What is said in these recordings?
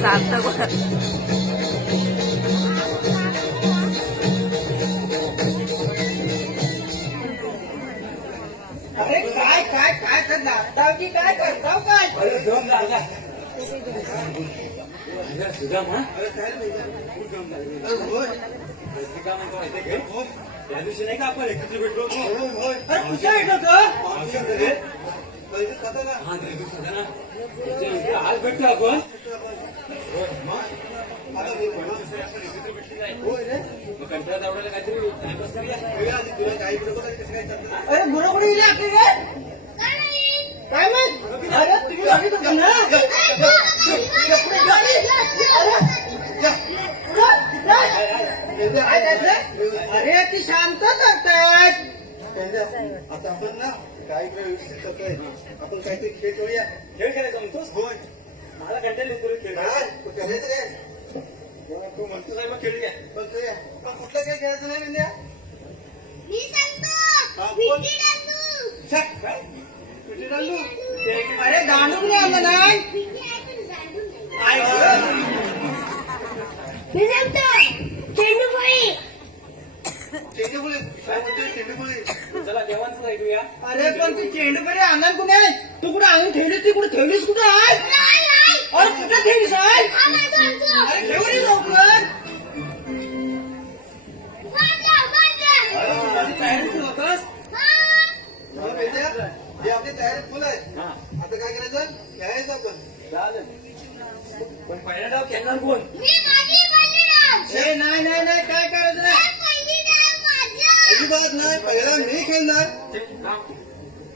सार्थक अरे काय काय काय करता की काय करता काय सुदाम त्या दिवशी नाही का आपण एकत्र भेटलो होतो. अरे कुठे भेटत हा त्या दिवशी ना आज भेटतो आपण. कंटाळा दावडायला काहीतरी टाइमपास करूया. अरे बरोबर येईल आपली काय माहित अरे तुम्ही गाडीत होता ना अरे ती शांत करतात. आता आपण ना काही व्यवस्थित करतोय. आपण काहीतरी खेळ करूया. खेळ करायचा म्हणतोस. होय मला कंटाळा येतो खेळ. करायचं काय तू म्हणतोस आहे मग खेळूया. पण करूया. पण कुठला खेळ खेळायचं नाही म्हणजे कुठे चाललो? अरे दांडू नाही आलं नाही चेंडूपुळे काय म्हणतोय चेंडूपुळे. चला जेवणच ऐकूया. अरे पण ती चेंडूकडे अंगण कुठे आहे तू कुठे अंगण ठेवलीस ती कुठे ठेवलीस कुठे आहे अरे कुठे ठेवलीस आहे अरे घेऊन ये लवकर अरे तू माझी तयारी तू होतास. हे आपली तयारी फुल आहे. हा आता काय करायचं खेळायचं आपण. चालेल. पण पहिला डाव खेळणार कोण? हे नाही नाही नाही काय करायचं नाही अजिबात नाही पहिला मी खेळणार.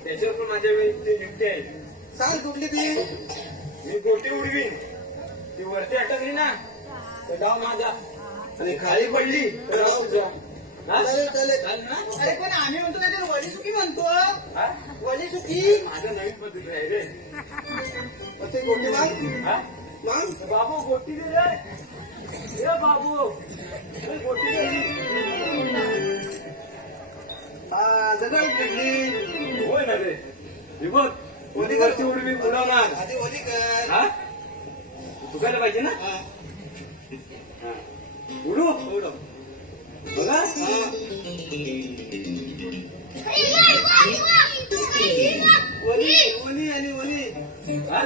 त्याच्यावर पण माझ्या वेळी ते निघते आहे. सांग कुठली ती. मी गोटी उडवीन. ती वरती अटकली ना तर डाव माझा. आणि खाली पडली तर डाव तुझा. हा? चालेल चालेल. चालेल ना? अरे पण आम्ही म्हणतो नाही तर वली चुकी म्हणतो हा? वली चुकी माझं नवीन पद्धती आहे रे. मग ते गोटी माग हा? माग. बाबू गोटी दे रे. ए बाबू ए, गोटी दे. जगाई खेळली. होय ना रे. हे बघ ओली वरती उडवी उडवणार. आधी ओली कर. हा? चुकायला पाहिजे ना. हा. हा. उडू उडव. बघा. हा. ओली ओली आणि ओली. हा?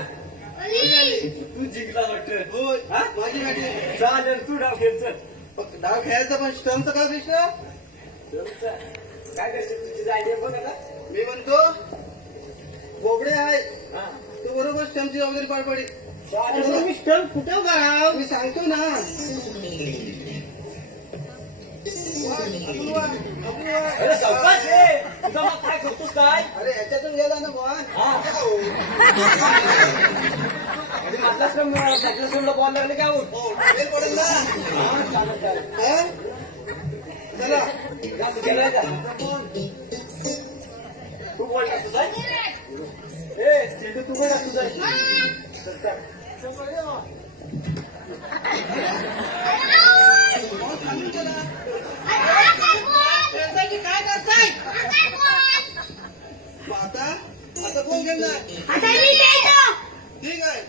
ओली. तू जिंकला वाटत. होय हा? माझी गाठी. चालेल तू डाव खेळच. डाव खेळायचा पण स्टमचं काय प्रश्न. काय करशील तुझी आयडिया बघ आता. मी म्हणतो बोबडे आहे हा. तू बरोबर स्टमची जबाबदारी पार पडी. अरे मी स्टंप कुठं कराव मी सांगतो ना. अरे सावकाश रे. तुझा मग काय करतोस काय? अरे ह्याच्यातून गेला ना बॉल. हा. मधला बॉल लागले काय होत? फेल पडेल ना. हा, चालेल चालेल. हा? चला जास्त खेळायचा. तू बॉल टाकतोस आहे? ए चेंडू तू बॉल टाकतोस आहे? काय करताय आता आता कोण खेळणार. ठीक आहे.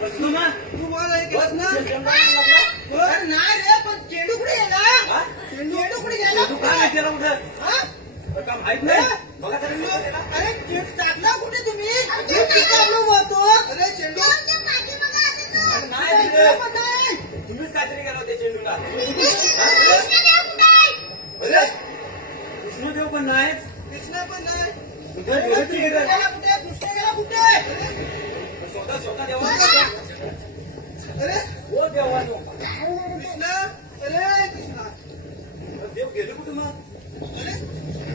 बसलो ना. तू बॉल आहे केलास ना. अरे नाही रे पण चेंडू कुठे गेला हा? चेंडू कुठे गेला तू काय नाही केलं कुठं? हा? का माहित नाही. बघा तरी अरे चेंडू टाकला कुठे तुम्ही प्रॉब्लेम होतो अरे चेंडू नाही दिलं. तुम्हीच काहीतरी केलं त्या चेंडूला. अरे विष्णुदेव पण नाही. कृष्णा पण नाही. तुझं डोळ्याची गेलं. कुठे गेला कुठे स्वतः देवा. अरे हो देवा तो. कृष्णा. अरे कृष्णा. देव गेले कुठं मग? अरे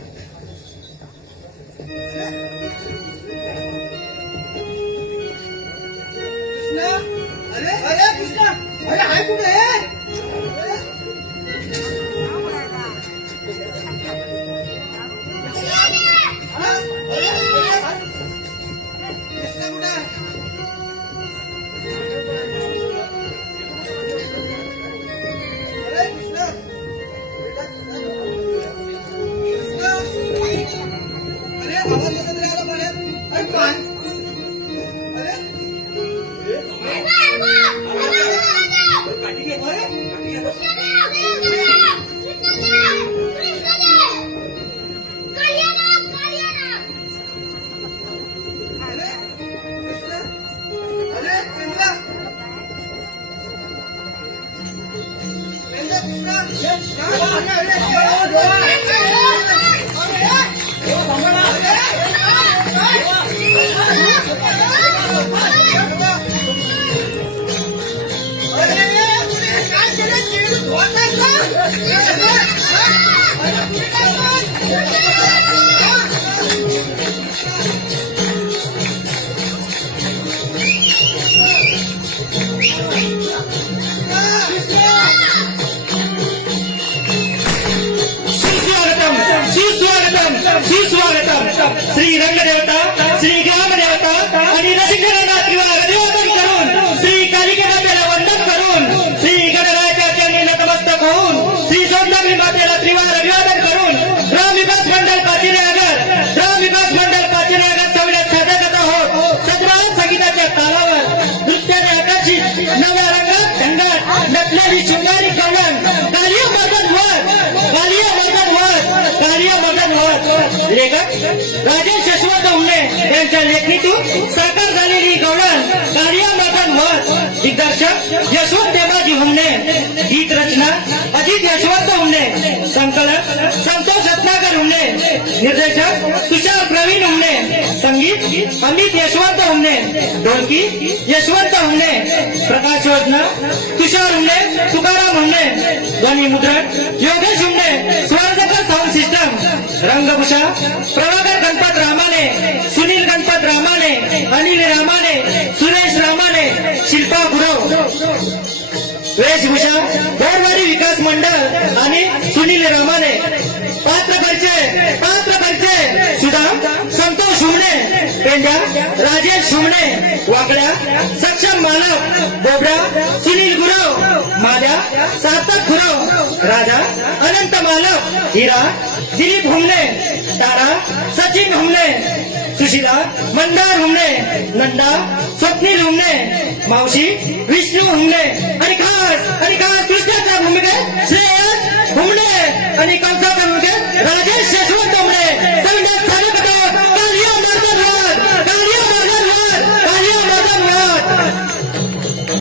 सुस्वागतम सुस्वागतम सुस्वागतम श्री रंगदेवता श्री ग्रामदेवता आणि नरसिंहरावला अभिवादन करून श्री कालिका मातेला वंदन करून श्री गणरायाच्या चरणी नतमस्तक होऊन श्री सौंदर्य मातेला त्रिवार अभिवादन करून ग्राम विकास मंडळ पाचीनगर ग्राम विकास मंडळ पाचीनगर सविण्यात सादर करत आहोत. सद्भाव संगीताच्या तालावर नृत्याने आकर्षित नव्या रंगात ढंगात नटलेली शृंगारी गवळण कार्य मदन वर लेखक राजेश यशवंत उमने यांच्या लेखणीतून साकार झालेली गवळण कार्य मदन वर दिग्दर्शक यशवंत देवाजी हुमने गीत रचना अजित यशवंत हुमने संकलक संतोष रत्नाकर हुमने निर्देशक तुषार प्रवीण हुमने संगीत अमित यशवंत हुमने ढोलकी यशवंत हुमने प्रकाश योजना तुषार हुमने तुकाराम हुमने ध्वनी मुद्रण योगेश हुमने स्वर्णकर साऊंड सिस्टम रंगभूषा प्रभाकर गणपत रामाने सुनील गणपत रामाने अनिल रामाने सुरेश रामाने शिल्पा गुरव वेशभूषा गौरवाडी विकास मंडळ आणि सुनील रामाने पात्र परिचय सुधा संतोष हुमणे पेंड्या राजेश हुमणे वाकड्या सक्षम मालक बोबडा सुनील गुरव माल्या सार्थक गुरव राजा अनंत मालक हिरा दिलीप हुमणे तारा सचिन हुमणे सुशीला मंदार हुमणे नंदा स्वप्नील हुमणे मावशी विष्णू हुमणे आणि खास